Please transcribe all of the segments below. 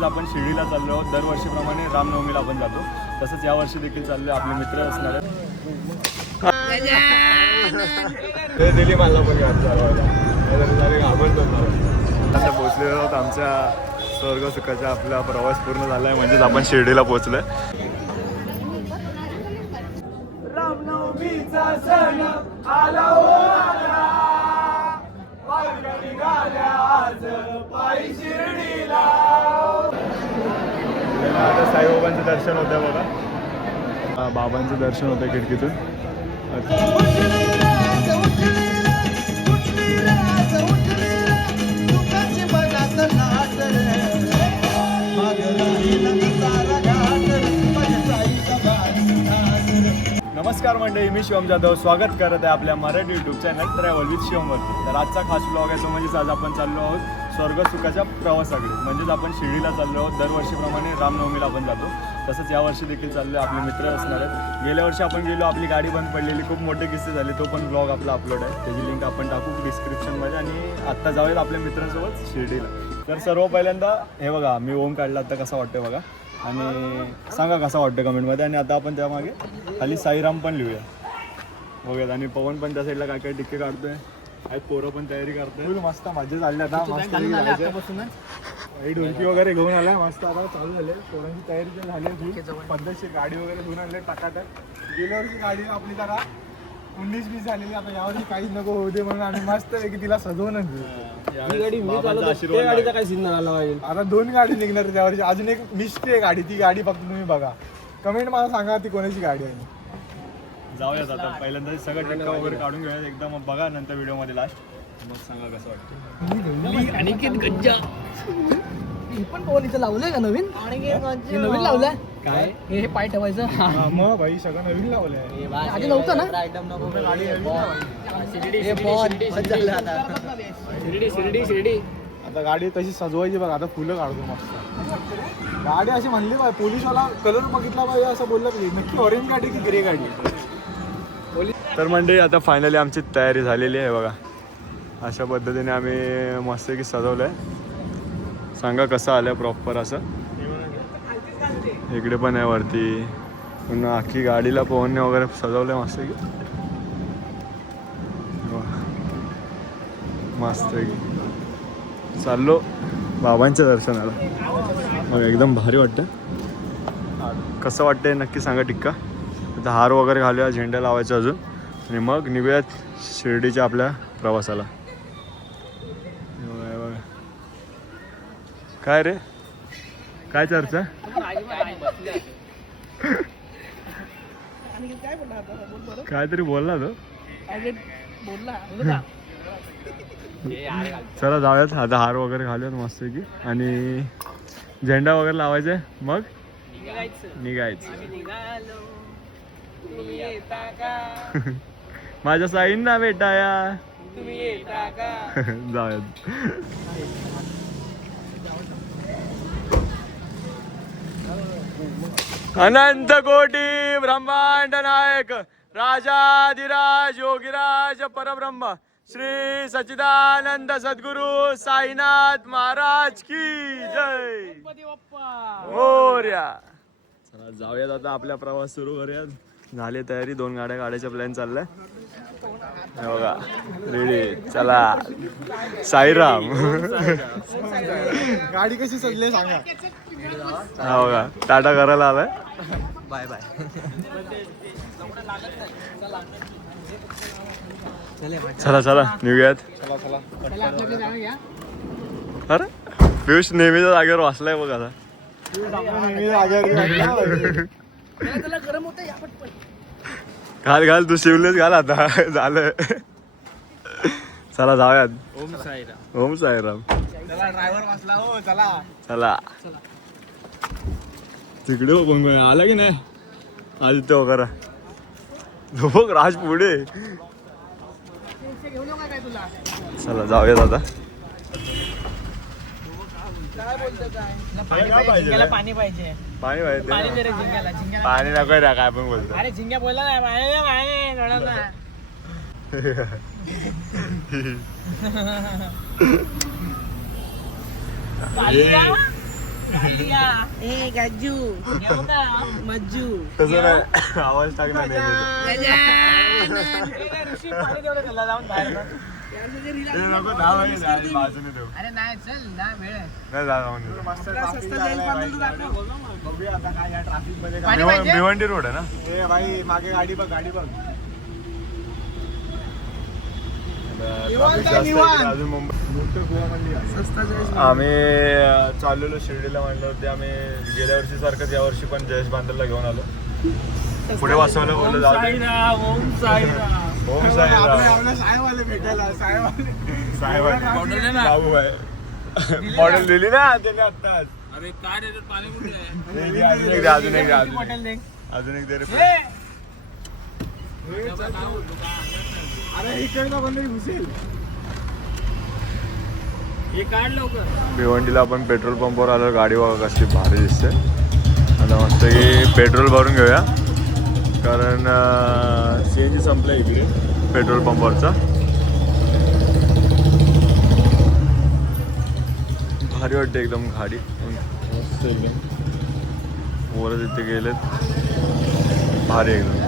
म्हणजेच आपण शिर्डीला चाललो आहोत. दरवर्षीप्रमाणे रामनवमीला आपण जातो. तसंच यावर्षी देखील चाललो. आपले मित्र असणार आहेत. ते दिली मला पण आता पोहोचलेलो आहोत. आमच्या स्वर्ग सुखाचा आपला प्रवास पूर्ण झाला आहे. म्हणजेच आपण शिर्डीला पोहोचलोय. रामनवमीचा सण आला हो आला, वारकरी निघाल्या आज पायी शिर्डीला. आता साईबाबांचं दर्शन होतं बघा. बाबांचं दर्शन होतं खिडकीतून. नमस्कार मंडळी, मी शिवम जाधव स्वागत करत आहे आपल्या Marathi YouTube channel travel with शिवमवरती. तर आजचा खास ब्लॉग आहे तो म्हणजेच आज आपण चाललो आहोत स्वर्ग सुखाच्या प्रवासाकडे. म्हणजेच आपण शिर्डीला चाललो आहोत. दरवर्षीप्रमाणे रामनवमीला आपण जातो. तसंच यावर्षी देखील चाललो आहे. आपले मित्र असणार आहेत. गेल्या वर्षी आपण गेलो, आपली गाडी बंद पडलेली, खूप मोठे किस्से झाले. तो पण ब्लॉग आपला अपलोड आहे, त्याची लिंक आपण टाकू डिस्क्रिप्शनमध्ये. आणि आत्ता जाऊयात आपल्या मित्रांसोबत शिर्डीला. तर सर्व पहिल्यांदा हे बघा, मी ओम काढला आता, कसा वाटतं बघा आणि सांगा कसा वाटतं कमेंटमध्ये. आणि आता आपण त्यामागे खाली साईराम पण लिहूया बघूयात. आणि पवन पण त्या साईडला काय काय टिक्के काढतोय. काही पोरं पण तयारी करतोय. मस्त मजा झाली आता. मस्त ढोलकी वगैरे घेऊन आलाय. मस्त आता चालू झाले. पोरांची तयारी झाली. पद्धतशीर गाडी वगैरे घेऊन आणले टाकाटाक. गेल्या वर्षी गाडी आपली जरा 19-20 झालेली. आता यावर्षी काहीच नको होऊ दे म्हणून आणि मस्त आहे की तिला सजवूनच गाडीचा काही सीन झाला पाहिजे. आता 2 गाडी निघणार त्यावर्षी. अजून एक मिस्ट्री आहे गाडी. ती गाडी फक्त तुम्ही बघा, कमेंट मला सांगा ती कोणाची गाडी आहे. जाऊयात आता. पहिल्यांदा सगळं टिक्का वगैरे काढून घेऊयात एकदा, मग बघा नंतर व्हिडिओमध्ये लास्ट. मग सांगा कसं वाटतं. अनिकेत गज्जा हे पण पवन इथं लावलंय का नवीन? नवीन लावलंय काय हे पाय ठेवायचं. मग भाई सगळं नवीन लावलंय. आधी नव्हतं ना. शिर्डी आता गाडी तशी सजवायची बघा. आता फुलं काढतो मस्त. गाडी अशी म्हणली पाहिजे, पोलीसवाला कलर बघितला पाहिजे असं बोललं की नक्की ऑरेंज गाडी की ग्रे गाडी. तर मंडळी आता फायनली आमची तयारी झालेली आहे बघा. अशा पद्धतीने आम्ही मस्त की सजवलं आहे. सांगा कसं आलं प्रॉपर असं. इकडे पण आहे वरती. पुन्हा अख्खी गाडीला पवनने वगैरे सजवलं आहे मस्त की. मस्त की चाललो बाबांच्या दर्शनाला. मग एकदम भारी वाटतं. कसं वाटतंय नक्की सांगा टिक्का. आता हार वगैरे घालूया, झेंडा लावायचा अजून, आणि मग निघूयात शिर्डीच्या आपल्या प्रवासाला. काय रे, काय चर्चा? काहीतरी बोलला तो. चला जाऊयात आता. हार वगैरे घालूयात मस्त की आणि झेंडा वगैरे लावायचा. मग निघायचं. माझ्या साईन ना भेटाया. जाऊयात. अनंत कोटी ब्रह्मांड नायक राजाधिराज योगीराज परब्रह्म श्री सच्चिदानंद सद्गुरु साईनाथ महाराज की जय. मोरया. चला जाऊयात आता. आपला प्रवास सुरू करूयात. झाली तयारी. 2 गाड्या काढायचा प्लॅन चाललाय बघा. रेडी. चला साईराम. गाडी कशी सजली सांगा. हा बघा, टाटा करायला आलाय. Bye bye. चला चला निघूयात. अरे पियुष नेहमीच्या जागेवर वाचलाय बघ आता. घाल घाल तू शिवलेस घाल आता. झालं. चला जाऊयात. ओम साईराम. ओम साईराम. ड्रायव्हर वाचला हो. चला चला. तिकडे हो कोण कोण आला की नाही. आदित्य वगैरे बघ. राज पुढे. चला जाऊयात आता. पाणी पाहिजे. पाणी पाहिजे. पाणी नको रे. काय पण बोलतो. अरे झिंग्या बोलला नाही. तसं नाही आवाज टाकणार नाही नको बाजूने देऊ अरे नाही चल ना वेळ आहे. नाही जाणार पाणी पाहिजे? भिवंडी रोड आहे ना भाई मागे गाडी बघ traffic जास्त आहे इकडे, अजून मुंबई मोठं गोवामध्ये आहे. आम्ही चाललेलो शिर्डीला म्हणलं होते आम्ही गेल्या वर्षी सारखंच या वर्षी पण जयेश बांदरला घेऊन आलो पुढे वाचवलं बोललं जाऊ दे. ओम साईराम साहेबवाले भेटायला साहेब बाबू आहे मॉडेल दिली ना त्याने आत्ताच अरे काय रे पाणी कुठे आहे? अजून एक दे रे अरे इकडचा बंद घुसेल हे काढ लवकर. भिवंडीला आपण पेट्रोल पंपवर आलो गाडी बघा कसली भारी दिसते आता मस्त की पेट्रोल भरून घेऊया कारण CNG संपलं इकडे पेट्रोल पंपवरचा भारी वाटते एकदम गाडी मस्त एकदम वर तिथे गेलेत भारी एकदम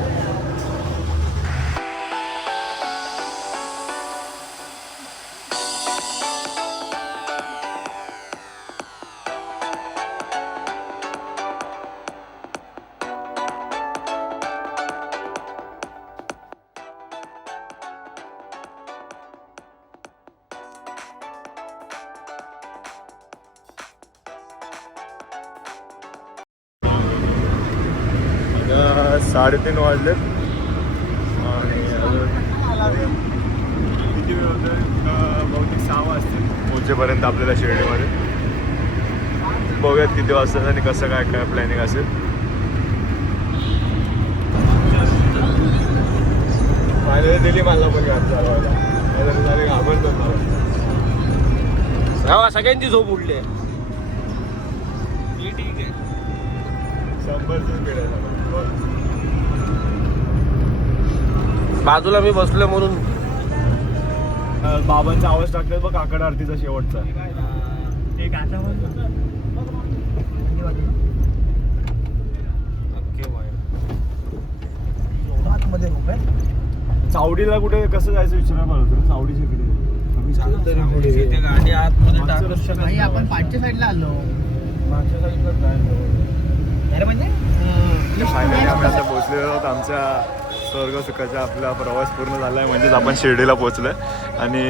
आता 3:30 वाजलेत आणि अजून किती वेळ होतं बहुतेक 6 वाजतील पोहोचेपर्यंत आपल्याला शिर्डीमध्ये बघूयात किती वाजतात आणि कसं काय काय प्लॅनिंग असेल माझ्या दिली मला पण गाडी चालवायला घाबरतो मला सगळ्यांची झोप उडली आहे. ठीक आहे 100च स्पीड आहे बाजूला मी बसलो म्हणून बाबांचा आवाज टाकतात बघ काकड आरतीचा शेवटचा एक आता चावडीला कुठे कसं जायचं विचारा मला होतं चावडीच्या इकडे गाडी आतमध्ये आपण पाठच्या साईडला आलो. मागच्या साईडला अरे म्हणजे फायनली आम्ही आता पोहोचलेलो आहोत आमच्या स्वर्ग सुखाचा आपला प्रवास पूर्ण झाला आहे म्हणजेच आपण शिर्डीला पोहोचलो आहे आणि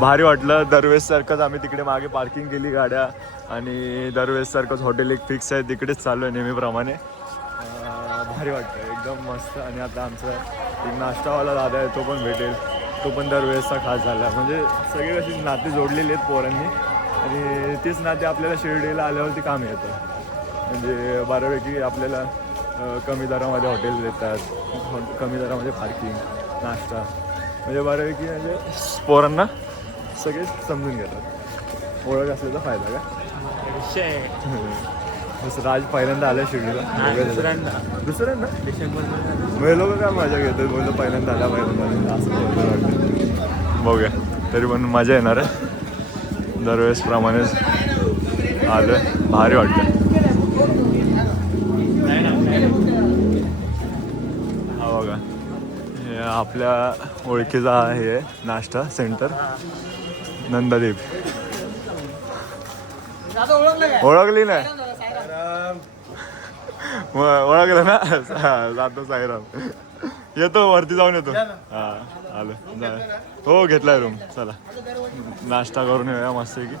भारी वाटलं दरवेळेससारखंच आम्ही तिकडे मागे पार्किंग केली गाड्या आणि दरवेळेससारखंच हॉटेल एक फिक्स आहे तिकडेच चालू आहे नेहमीप्रमाणे भारी वाटतं एकदम मस्त आणि आता आमचा एक नाश्तावाला दादा आहे तो पण भेटेल तो पण दरवेळेसचा खास झाला म्हणजे सगळी अशी नाती जोडलेली आहेत पोरांनी आणि तीच नाती आपल्याला शिर्डीला आल्यावरती काम येतं म्हणजे बऱ्यापैकी आपल्याला कमी दरामध्ये हॉटेल देतात कमी दरामध्ये पार्किंग नाश्ता म्हणजे बऱ्यापैकी म्हणजे पोरांना सगळे समजून घेतात ओळख असल्याचा फायदा का जसं राज पहिल्यांदा आलं शिर्डीला दुसऱ्यांदा मग लोक काय मजा घेतात बोलतो पहिल्यांदा आला पहिल्यांदा असं वाटतं बघूया तरी पण मजा येणार आहे दरवेळेसप्रमाणेच आलं भारी वाटतं हा बघा हे आपल्या ओळखीचा आहे नाश्ता सेंटर नंदादीप ओळखली ना ओळखलं ना जातो साईराम येतो वरती जाऊन येतो हा आलं हो घेतलाय रूम चला नाश्ता करून येऊया मस्त की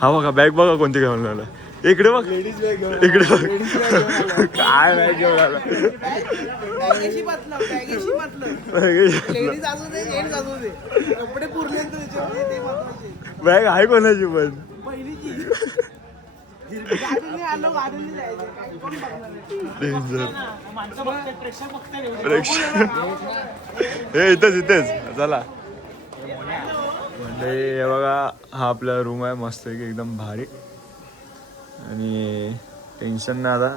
हा बघा बॅग बघा कोणती घेऊन आलं इकडे बघ इकडे बघ काय बॅग घेऊन आला बॅग आहे कोणाची पण हे इथेच चला म्हणजे हे बघा हा आपला रूम आहे मस्त आहे की एकदम भारी आणि टेन्शन नाही आता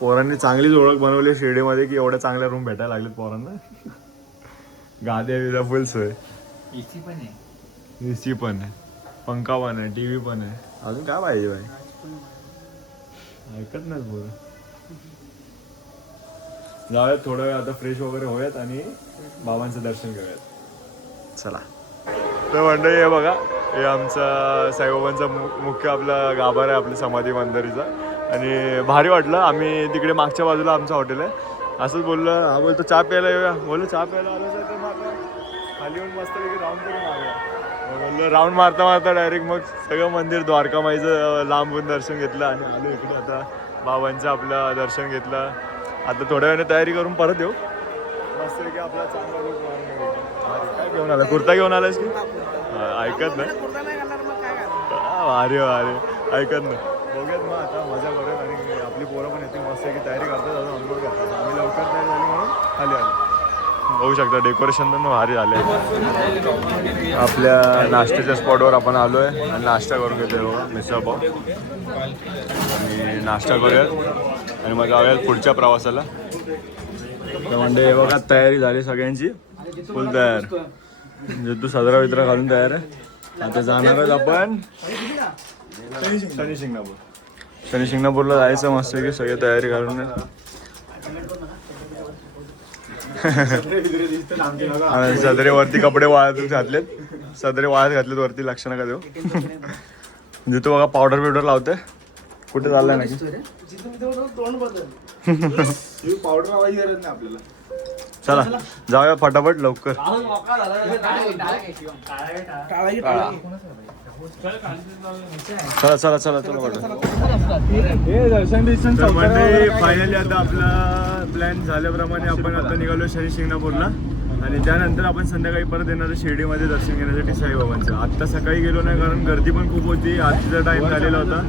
पोरांनी चांगलीच ओळख बनवली शिर्डीमध्ये की एवढ्या चांगल्या रूम भेटायला लागलेत पोरांना गाद्या बिद्या फुल सोय एसी पण आहे एसी पण आहे पंखा पण आहे, टीव्ही पण आहे. अजून काय पाहिजे बाई? ऐकत नाही बोल. जाऊयात थोडं वेळ आता, फ्रेश वगैरे होऊयात आणि बाबांचं दर्शन घेऊयात. चला. तर मंडळी हे बघा, हे आमचा साईबाबांचा मुख्य आपला गाभार आहे, आपल्या समाधी मंदिराचा. आणि भारी वाटलं. आम्ही तिकडे मागच्या बाजूला आमचं हॉटेल आहे. असंच बोललं, हा बोलतो चहा प्यायला येऊया. बोललो चहा प्यायला आलो तर मग आता खाली येऊन मस्तपैकी राऊंड करून आलो. बोललो राऊंड मारता मारता डायरेक्ट मग सगळं मंदिर द्वारकामाईचं लांबून दर्शन घेतलं आणि आलो इकडे. आता बाबांचं आपलं दर्शन घेतलं. आता थोड्या वेळाने तयारी करून परत येऊ. मस्तपैकी आपला चांगला लुक काय घेऊन आला? कुर्ता घेऊन आलास की? ऐकत नाही. अरे अरे ऐकत नाही. बघूयात मग आता मजा करूयात आणि आपली पोरं पण येतील मस्तपैकी तयारी करतात. अजून अंघोळ करतात. आम्ही लवकर तयारी झाली म्हणून खाली आलो. बघू शकता डेकोरेशन पण भारी झाले. आपल्या नाश्त्याच्या स्पॉटवर आपण आलो आहे आणि नाश्ता करून घेतो बघा, मिसळपाव. आणि नाश्ता करूयात आणि मग जाऊयात पुढच्या प्रवासाला. तर म्हणजे बघा तयारी झाली सगळ्यांची, फुल तयार. म्हणजे तू सदरा विद्रा घालून तयार आहे. आता जाणार आहेत आपण शनी शिंगणापूरला जायचं. मस्त की सगळी तयारी करून सदरे वरती कपडे वाळत घातलेत. सदरे वाळत घातलेत वरती, लक्ष नका देऊ. म्हणजे तू बघा पावडर बिवडर लावते. कुठे चाललाय ना की पावडर लावायची गरज नाही आपल्याला. चला जाऊया फटाफट लवकर. चला चला चला चला. तर म्हणजे फायनली आता आपला प्लॅन झाल्याप्रमाणे आपण आता निघालो शनी शिंगणापूरला. आणि त्यानंतर आपण संध्याकाळी परत येणार शिर्डीमध्ये दर्शन घेण्यासाठी साईबाबांचं. आत्ता सकाळी गेलो नाही कारण गर्दी पण खूप होती. आजचा टाईम झालेला होता.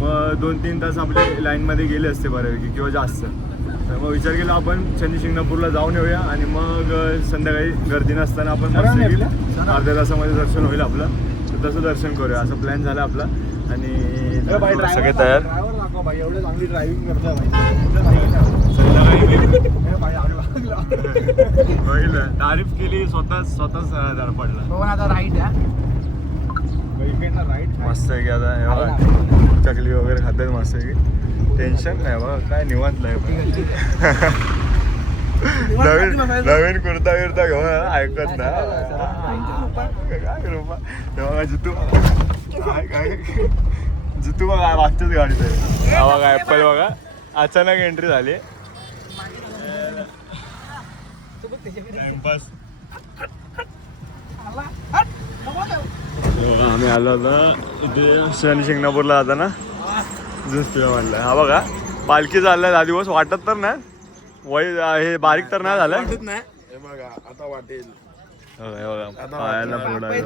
मग 2-3 तास आपले लाईनमध्ये गेले असते बऱ्यापैकी किंवा जास्त. तर मग विचार केला आपण शनी शिंगणापूरला जाऊन येऊया आणि मग संध्याकाळी गर्दी नसताना आपण अर्ध्या तासामध्ये दर्शन होईल आपलं. तर तसं दर्शन करूया असा प्लॅन झाला आपला. आणि सगळे तयार. एवढे चांगली ड्रायव्हिंग करतो तारीफ केली, स्वतःच धडपडला. आता राईट मस्त आहे की आता चकली वगैरे खातात मस्त आहे की. टेन्शन नाही बघा, काय निवांत नाही. नवीन कुर्ता बिर्ता घेऊन ऐकत ना काय कृपा. तेव्हा जितू काय जितू बघा मागच्याच गाडीत आहे. हा बघा ॲपल बघा अचानक एंट्री झाली. आम्ही आलो होतो इथे शनी शिंगणापूरला जाताना ज्यूस पिवा म्हणलं. हा बघा पालखी चाललाय 10 दिवस. वाटत तर नाही हे बारीक तर नाही झालं. बघा आता वाटेल. बघा पायाला फोड आहे.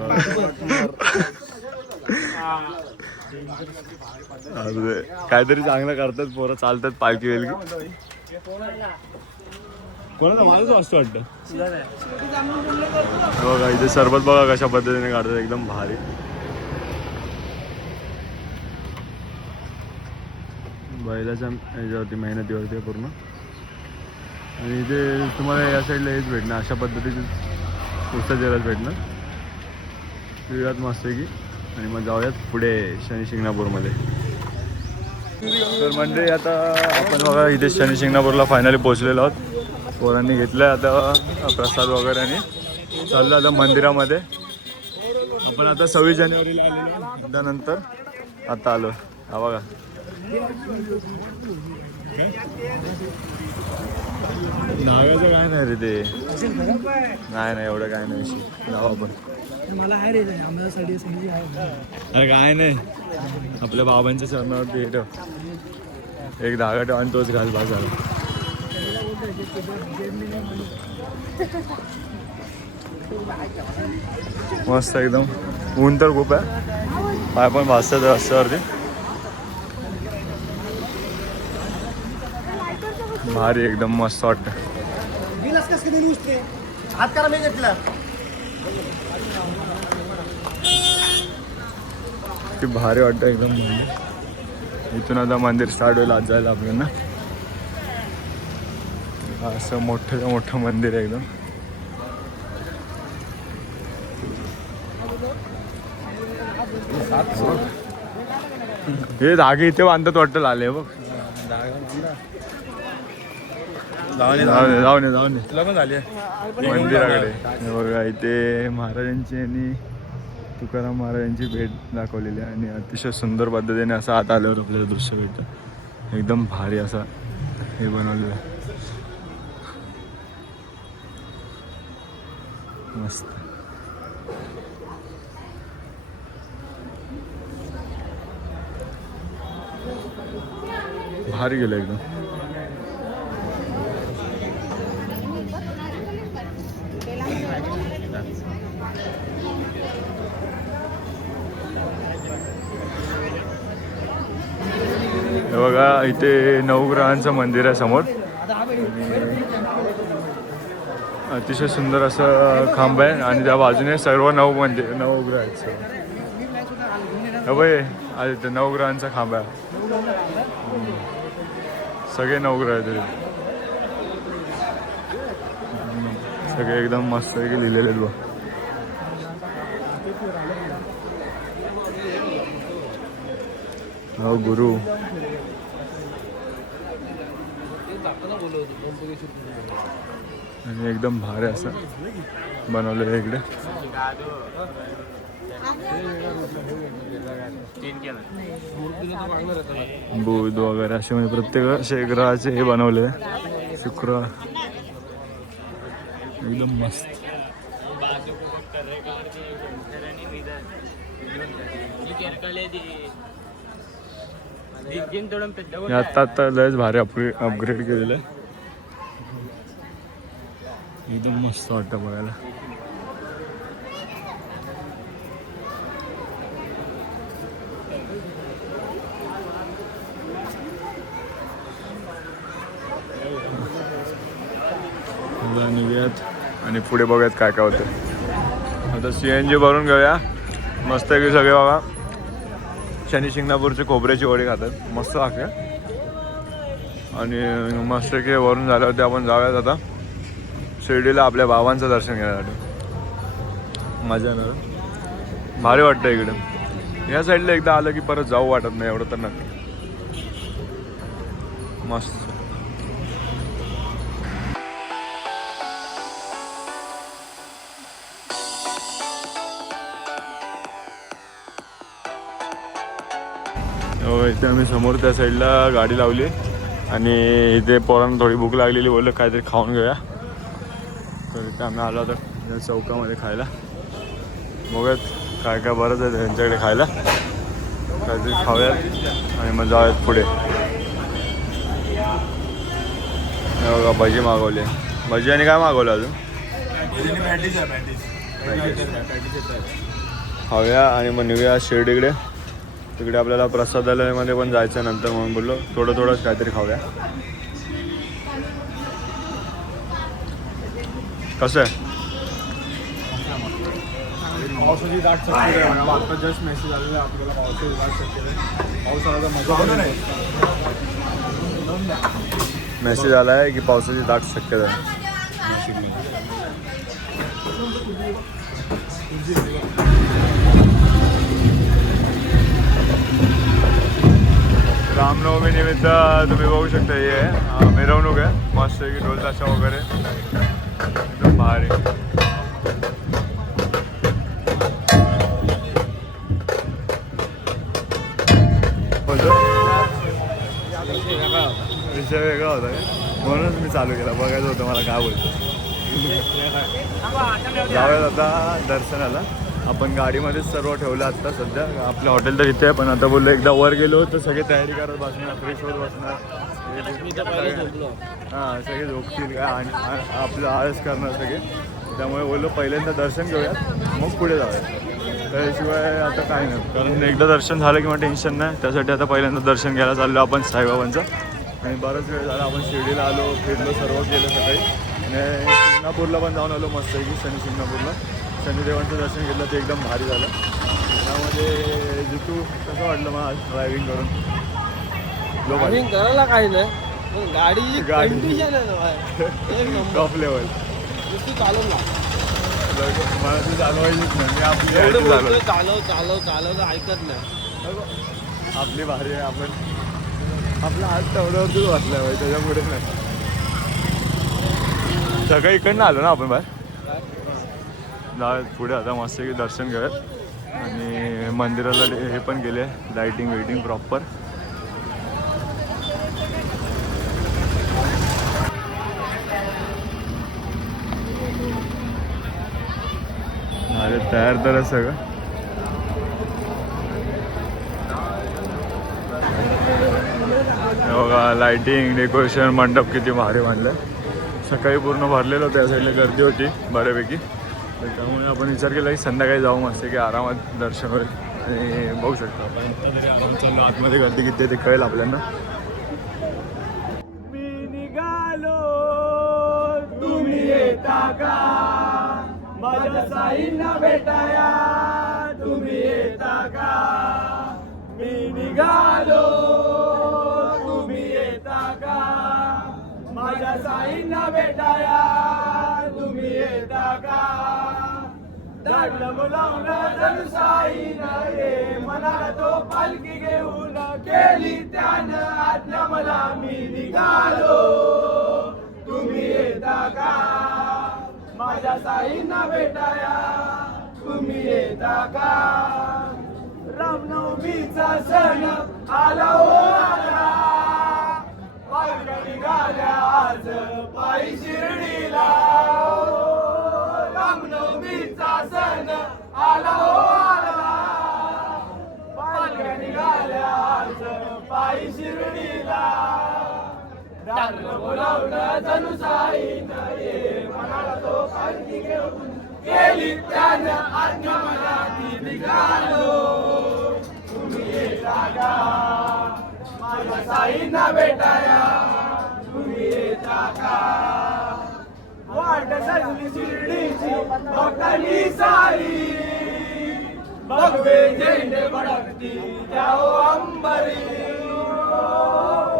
काहीतरी चांगलं करतात पोरं, चालतात पालखी वेलकी. कोणाला माझंच वाचतो वाटतं. बघा इथे सरबत बघा कशा पद्धतीने काढतात, एकदम भारी. बैलाच्या ह्याच्यावरती मेहनतीवरती पूर्ण. आणि इथे तुम्हाला या साईडला हेच भेटणार, अशा पद्धतीचे उसाचे रस भेटणार. पिऊयात मस्त की आणि मग जाऊयात पुढे शनी शिंगणापूरमध्ये. तर म्हणजे आता आपण बघा इथे शनी शिंगणापूरला फायनली पोहोचलेलो आहोत. पोरांनी घेतलं आता प्रसाद वगैरे आणि चाललं आता मंदिरामध्ये. आपण आता 26 जानेवारीला आलेलो, त्यानंतर आता आलो. हा बघा नागाचं काय नाही रे ते. नाही एवढं काय नाही विषय. जाऊ आपण. मला आहे रे आम्हाला साडी आहे. अरे काय नाही, आपल्या बाबांच्या चरणावरती हे ठेव, एक धागा ठेव आणि तोच घाल बाजाला. मस्त एकदम. ऊन तर खूप आहे, पाय पण भाजतात रस्त्यावरती. भारी एकदम मस्त वाटतं. ती भारी वाटतं एकदम. इथून आता मंदिर स्टार्ट होईल आज जायला आपल्याला. असं मोठं मंदिर आहे एकदम. हे धागे इथे बांधतात वाटतं आले बघ. जाऊन तुला पण झाली मंदिराकडे हे बघा इथे महाराजांची आणि तुकाराम महाराजांची भेट दाखवलेली आहे आणि अतिशय सुंदर पद्धतीने असं आत आल्यावर आपल्याला दृश्य भेटतं. एकदम भारी असा हे बनवलेलं आहे. मस्त भारी गेलं एकदम. हे बघा इथे नवग्रहांचं मंदिर आहे समोर. अतिशय सुंदर असं खांब आहे आणि त्या बाजूने सर्व नवग्रह आहेत. हे बघ इथे नवग्रहांचा खांब आहे. सगळे नवग्रह आहेत सगळे एकदम मस्त आहे की लिहिलेले आहेत बघ. हो गुरु आणि एकदम भारी असं बनवलेलं आहे इकडे. बुध वगैरे असे म्हणजे प्रत्येक असे ग्रहाचे हे बनवले. शुक्र एकदम मस्त. आता लयच भारी अपग्रेड केलेलं आहे. एकदम मस्त वाटतं बघायला. निघूयात आणि पुढे बघूयात काय काय होतं. आता CNG भरून घेऊया मस्त आहे की सगळे बघा. शनी शिंगणापूरची खोबऱ्याची वडी खातात मस्त लागते आणि मस्त की वरून झाल्यावरती आपण जाऊयात आता शिर्डीला आपल्या बाबांचं दर्शन घेण्यासाठी. मजा येणार भारी वाटतं इकडे. या साईडला एकदा आलं की परत जाऊ वाटत नाही एवढं तर नक्की. मस्त इथे आम्ही समोर त्या साईडला गाडी लावली आणि इथे पोरांना थोडी भूक लागलेली बोललं काहीतरी खाऊन घेऊया. तर इथे आम्ही आलो होतो चौकामध्ये खायला. बघूयात काय काय बरंच आहे त्यांच्याकडे खायला. काहीतरी खाऊयात आणि मग जाऊयात पुढे. बघा भजी मागवले. भजी आणि काय मागवलं अजून खाऊया आणि मग निघूया शिर्डीकडे. तिकडे आपल्याला प्रसादालयामध्ये पण जायचं नंतर म्हणून बोललो थोडं थोडंच काहीतरी खाऊया. कसं आहे पावसाची दाट शक्यता आहे. आता जस्ट मेसेज आलेला आपल्याला पावसाची दाट शक्यता आहे. पावसाळ्याचा मजा मेसेज आला आहे की पावसाची दाट शक्यता आहे. रामनवमी निमित्त तुम्ही बघू शकता हे आहे मिरवणूक आहे मस्त की ढोल ताशा वगैरे एकदम भारी. विषय वेगळा होता का म्हणूनच मी चालू केला. बघायचं होतं मला काय बोलतो. जाऊयात आता दर्शनाला. आपण गाडीमध्येच सर्व ठेवलं आत्ता सध्या. आपलं हॉटेल तर इथे आहे पण आता बोललो एकदा वर गेलो तर सगळे तयारी करत बसणार फ्रेश होत बसणार. हां सगळे झोपतील काय आणि आपलं आळस करणार सगळे. त्यामुळे बोललो पहिल्यांदा दर्शन घेऊयात मग पुढे जाऊयात. त्याशिवाय आता काय नाही कारण एकदा दर्शन झालं किंवा टेन्शन नाही. त्यासाठी आता पहिल्यांदा दर्शन घ्यायला चाललो आपण साईबाबांचं. आणि बराच वेळ झाला आपण शिर्डीला आलो फिरलो सर्व केलं सकाळी आणि शिंगणापूरला पण जाऊन आलो मस्त आहे की शनी शिंगणापूरला. शनिदेवांचं दर्शन घेतलं ते एकदम भारी झालं. त्यामध्ये जितू कसं वाटलं मला ड्रायव्हिंग करून. ड्रायव्हिंग करायला काही नाही गाडी टॉप लेवल चालवला मला ती चालवायचीच नाही मी आपली आहे ती चालव. चालव ऐकत नाही. आपली भारी आहे आपण आपला हात तेवढ्यावरतीच वाचला आहे त्याच्यापुढे नाही. सगळं इकडनं आलो ना आपण बाहेर जा पुढे आता मस्त की दर्शन घेऊयात आणि मंदिराला हे पण गेले लाईटिंग वेटिंग प्रॉपर. अरे तयार तर आहे सगळं. बघा लाइटिंग डेकोरेशन मंडप किती भारी बांधलं. सकाळी पूर्ण भरलेलं त्या साईडला गर्दी होती बऱ्यापैकी त्यामुळे आपण विचार केला की संध्याकाळी जाऊ मस्त की आरामात दर्शन होईल. आणि बघू शकतो आपण तरी आराम चाललो आतमध्ये गर्दी किती आहे ते कळेल आपल्याला. मी निघालो तुम्ही येता का माझ्या साईंना भेटाया तुम्ही येता का. मी निघालो तुम्ही येता का माझ्या साईंना भेटाया तुम्ही येता का. धाडलं बोलावलं जणू साईनं ये मनाला तो पालखी घेऊन केली त्यानं आज्ञा मला. मी निघालो तुम्ही येता का माझ्या साईंना भेटाया तुम्ही येता का. रामनवमीचा सण आला हो आला पालख्या निघाल्या आज पायी शिर्डीला. रामनवमीचा सण आला हो आला पालख्या निघाल्या आज पायी शिर्डीला. धाडलं बोलावलं जणू साईनं ये मनाला तो पालखी घेऊन केली त्यानं आज्ञा मला. मी निघालो तुम्ही येता का माझ्या साईंना भेटाया तुम्ही येता का. वाट सजली शिर्डीची भक्तांनी सारी भगवे झेंडे फडकती जाओ अंबरी.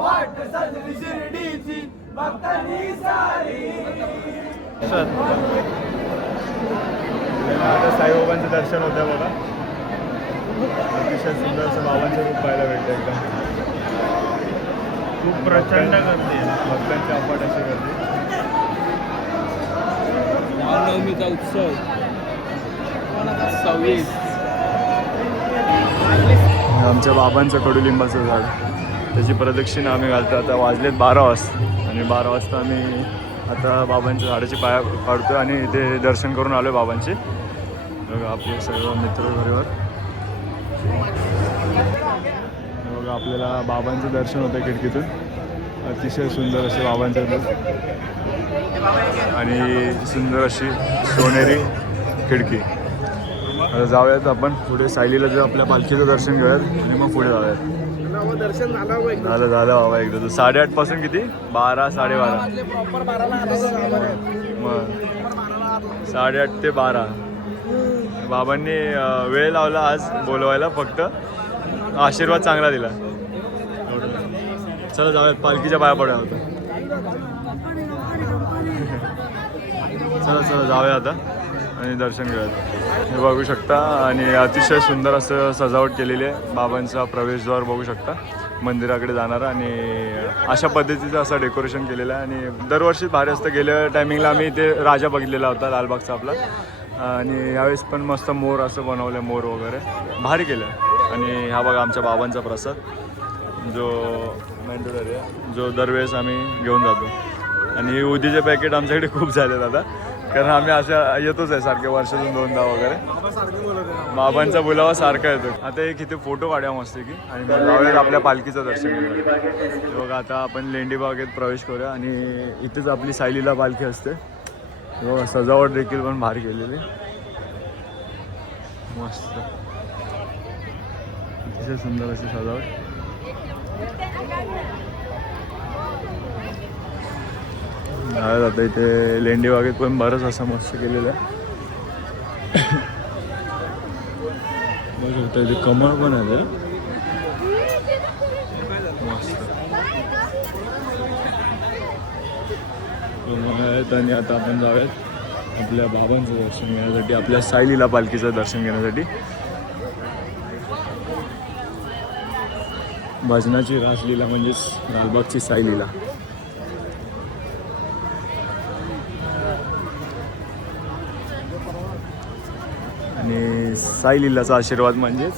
वाट सजली शिर्डीची भक्तांनी सारी. आता साईबाबांचं दर्शन होतं बघा. अतिशय सुंदर असं बाबांचं रूप पाहायला भेटतं एकदम. खूप प्रचंड गर्दी आहे भक्तांची अफाट अशी गर्दी. रामनवमीचा उत्सव 26. आमच्या बाबांचं कडुलिंबाचं झाड त्याची प्रदक्षिणा आम्ही घालतो. आता वाजलेत 12 वाजता आणि 12 वाजता आम्ही आता बाबांच्या झाडाची पाया काढतो आणि इथे दर्शन करून आलो आहे बाबांचे. बघा आपले सर्व मित्र बरोबर बघा आपल्याला बाबांचं दर्शन होतं खिडकीतून. अतिशय सुंदर असे बाबांचं रूप आणि सुंदर अशी सोनेरी खिडकी. आता जाऊयात आपण पुढे सायलीला जर आपल्या पालखीचं दर्शन घेऊयात आणि मग पुढे जाऊयात. दर्शन झालं बाबा एकदा. 8:30 पासून किती 12 12:30 मग 8:30 ते 12. बाबांनी वेळ लावला आज बोलवायला फक्त आशीर्वाद चांगला दिला. चला जाऊयात पालखीच्या पाया पडूया होता. चला जाऊया आता आणि दर्शन घेऊयात. हे बघू शकता आणि अतिशय सुंदर असं सजावट केलेली आहे. बाबांचा प्रवेशद्वार बघू शकता मंदिराकडे जाणारा आणि अशा पद्धतीचं असं डेकोरेशन केलेलं आहे. आणि दरवर्षी भारी असतं. गेल्या टायमिंगला आम्ही इथे राजा बघितलेला होता लालबागचा आपला आणि यावेळेस पण मस्त मोर असं बनवलं आहे. मोर वगैरे भारी केलं आहे. आणि हा बघा आमच्या बाबांचा प्रसाद जो मेंढोळी आहे जो दरवेळेस आम्ही घेऊन जातो. आणि उदीचे पॅकेट आमच्याकडे खूप झालेत आता कारण आम्ही असं येतोच आहे सारखे वर्षातून 2दा वगैरे. बाबांचा बोलावा सारखा येतो. आता एक इथे फोटो काढूया मस्त की आणि मग जाऊयात आपल्या पालखीचं दर्शन घेऊया. बघा आता आपण लेंडी बागेत प्रवेश करूया आणि इथेच आपली सायलीला पालखी असते. बघा सजावट देखील पण भारी केलेली मस्त अतिशय सुंदर अशी सजावट. आता इथे लेंडी बागेत पण बरंच असं मस्त केलेलं आहे. बघू शकता इथे कमळ पण आहे मस्त कमळ आहेत. आणि आता आपण जाऊयात आपल्या बाबांचं दर्शन घेण्यासाठी, आपल्या सायलीला पालखीचं दर्शन घेण्यासाठी. भजनाची रासलीला म्हणजेच लालबागची सायलीला. आणि साई लीलाचा आशीर्वाद म्हणजेच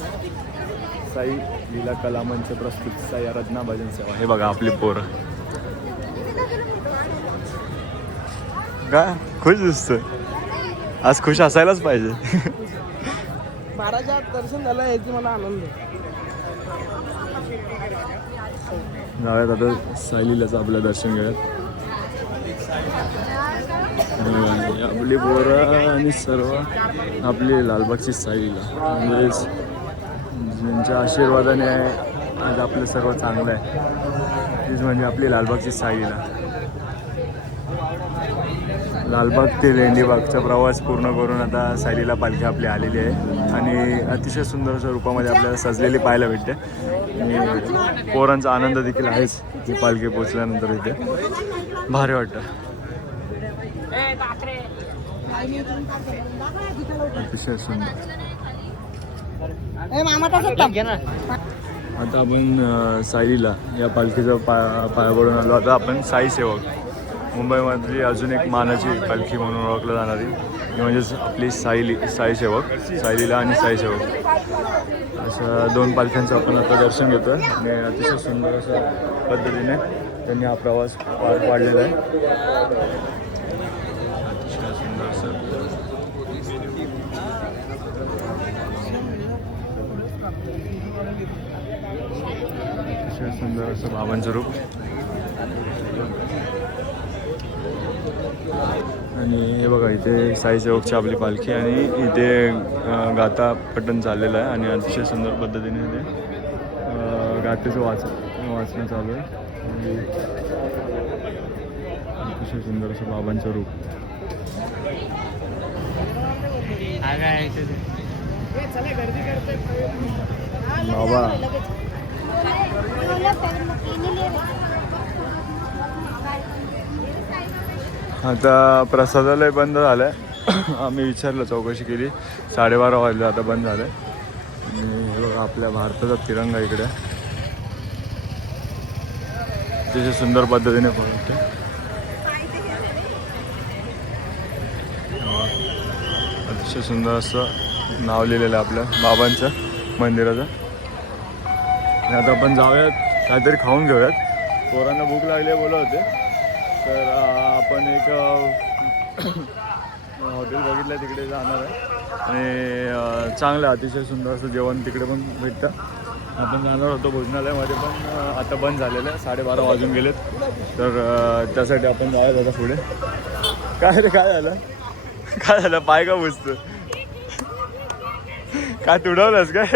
साई लीला कला मंच प्रस्तुत साई आराधना भजन सेवा. हे बघा आपली पोरं का खुश दिसतोय आज, खुश असायलाच पाहिजे. महाराजात दर्शन झालं याची मला आनंद आहे. जाऊयात आता साई लीलाचं आपलं दर्शन घेऊयात. आपली पोरं आणि सर्व आपली लालबागची साई लीला म्हणजेच ज्यांच्या आशीर्वादाने आज आपलं सर्व चांगलं आहे तीच म्हणजे आपली लालबागची साई लीला. लालबाग ते लेंडीबागचा प्रवास पूर्ण करून आता साई लीला पालखी आपली आलेली आहे आणि अतिशय सुंदर अशा रूपामध्ये आपल्याला सजलेली पाहायला भेटते. आणि पोरांचा आनंद देखील आहेच ही पालखी पोचल्यानंतर इथे भारी वाटतं. अतिशय सुंदर. आता आपण साईला या पालखीचं पाया पडून आलो. आता आपण साई सेवक, मुंबईमधली अजून एक मानाची पालखी म्हणून ओळखलं जाणारी म्हणजेच आपली साई सेवक, साईलीला आणि साई सेवक अशा दोन पालख्यांचं आपण आता दर्शन घेतो आहे. आणि अतिशय सुंदर अशा पद्धतीने त्यांनी हा प्रवास पार पाडलेला आहे. अतिशय सुंदर असं सुंदर असं बाबांचं रूप. आणि हे बघा इथे साई सेवकची आपली पालखी आणि इथे गाथा पठण चाललेलं आहे आणि अतिशय सुंदर पद्धतीने ते गाथेचं वाचणं चालू आहे. आणि अतिशय सुंदर असं बाबांचं रूप. बाबा आता प्रसादालय बंद झालं आहे. आम्ही विचारलं, चौकशी केली, 12:30 वाजले, आता बंद झालं आहे. आणि हे बघा आपल्या भारताचा तिरंगा इकडे अतिशय सुंदर पद्धतीने फडकते. अतिशय सुंदर असं नाव लिहिलेलं आहे आपल्या बाबांचं मंदिराचं. आणि आता आपण जाऊयात, काहीतरी खाऊन घेऊयात. पोरांना भूक लागली बोलत होते, तर आपण एक हॉटेल बघितलं तिकडे जाणार आहे. आणि चांगलं अतिशय सुंदर असं जेवण तिकडे पण भेटतं. आपण जाणार होतो भोजनालयामध्ये, पण आता बंद झालेलं आहे, 12:30 वाजून गेलेत. तर त्यासाठी आपण जायचं होता पुढे. काय रे, काय झालं, काय झालं, पाय का बुजतं, काय तुडवलंस काय?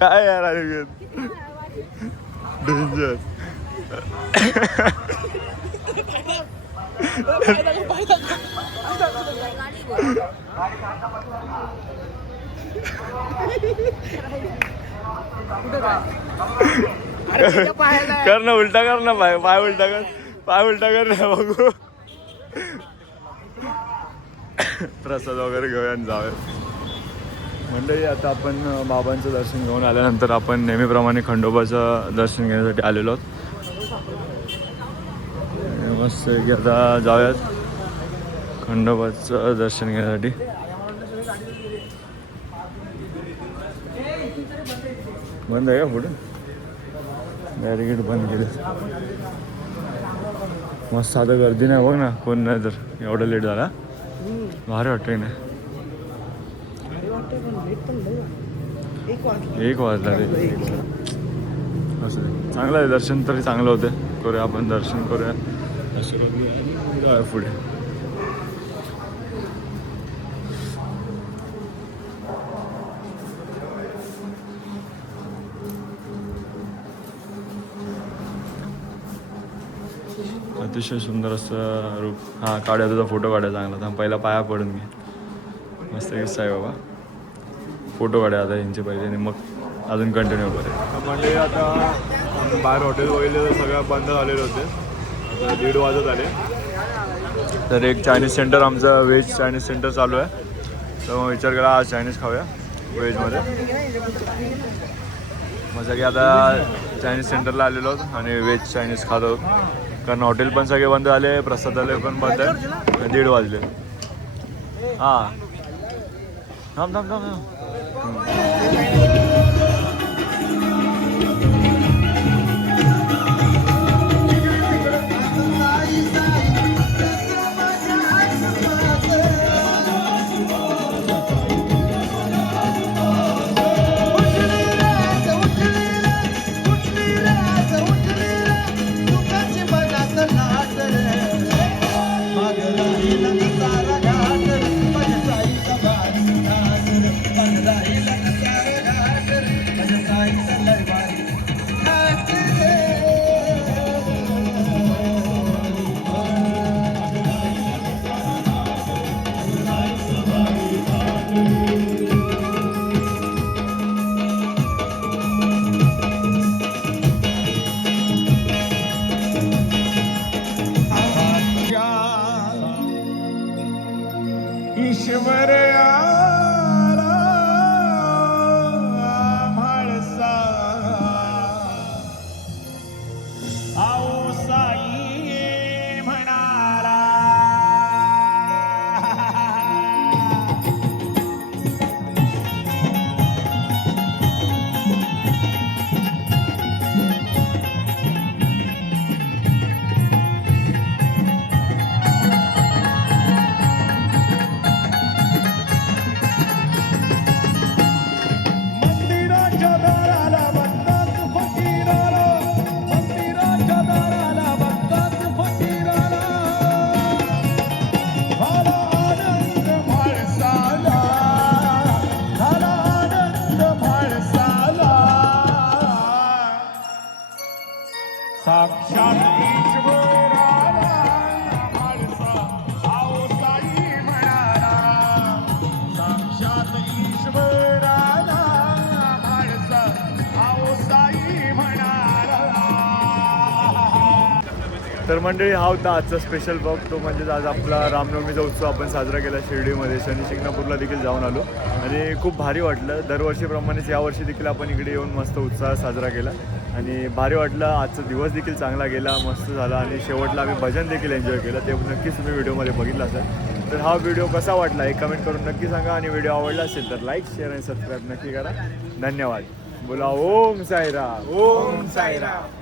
काय यार अरे डेंजर. कर ना उलटा, कर ना पाय, पाय उलटा कर, पाय उलटा कर ना बघू. प्रसाद वगैरे घेऊया आणि जाऊया. मंडळी आता आपण बाबांचं दर्शन घेऊन आल्यानंतर आपण नेहमीप्रमाणे खंडोबाचं दर्शन घेण्यासाठी आलेलो आहोत. मस्त की आता जाऊयात खंडोबाचं दर्शन घेण्यासाठी. बंद आहे का पुढे? बॅरिकेड बंद केलं. मस्त आता गर्दी नाही बघ ना, कोण नाही तर एवढं लेट झाला. भारी वाटतंय ना. 1 वाजला रे. असं चांगलं आहे, दर्शन तरी चांगलं होतं. करूया आपण दर्शन, करूया दर्शन पुढे. अतिशय सुंदर असं रूप. काढूया तुझा फोटो, काढायचा चांगला. तर पहिला पाया पडून घे. मस्त किस्सा आहे बाबा. फोटो काढा आता यांचे पहिले आणि मग अजून कंटिन्यू करूया. म्हणजे आता आम्ही बाहेर हॉटेल वगैरे सगळं बंद झालेले होते. आता 1:30 वाजत आले. तर एक चायनीज सेंटर आमचं व्हेज चायनीज सेंटर चालू आहे. तर मग विचार करा आज चायनीज खाऊया व्हेजमध्ये. मग सगळे आता चायनीज सेंटरला आलेलो आहोत आणि व्हेज चायनीज खात आहोत. कारण हॉटेल पण सगळे बंद झाले, प्रसादालय पण बंद आहे. 1:30 वाजले. हां थांब थांब थांब ईश्वर आला म्हाळसा आओ साई म्हणाला. साक्षात ईश्वर आला म्हाळसा आओ साई म्हणाला. साक्षात ईश्वर आला म्हाळसा आओ साई म्हणाला. तर मंडळी हा होता आजचा स्पेशल ब्लॉग. तो म्हणजेच आज आपला रामनवमीचा उत्सव आपण साजरा केला शिर्डीमध्ये. शनी शिंगणापूरला देखील जाऊन आलो आणि खूप भारी वाटलं. दरवर्षीप्रमाणेच यावर्षी देखील आपण इकडे येऊन मस्त उत्साह साजरा केला आणि भारी वाटलं. आजचा दिवस देखील चांगला गेला, मस्त झाला आणि शेवटला आम्ही भजन देखील एन्जॉय केलं. ते नक्कीच तुम्ही व्हिडिओमध्ये बघितलं असेल. तर हा व्हिडिओ कसा वाटला हे कमेंट करून नक्की सांगा आणि व्हिडिओ आवडला असेल तर लाईक शेअर आणि सबस्क्राईब नक्की करा. धन्यवाद. बोला ओम साईराम. ओम साईराम.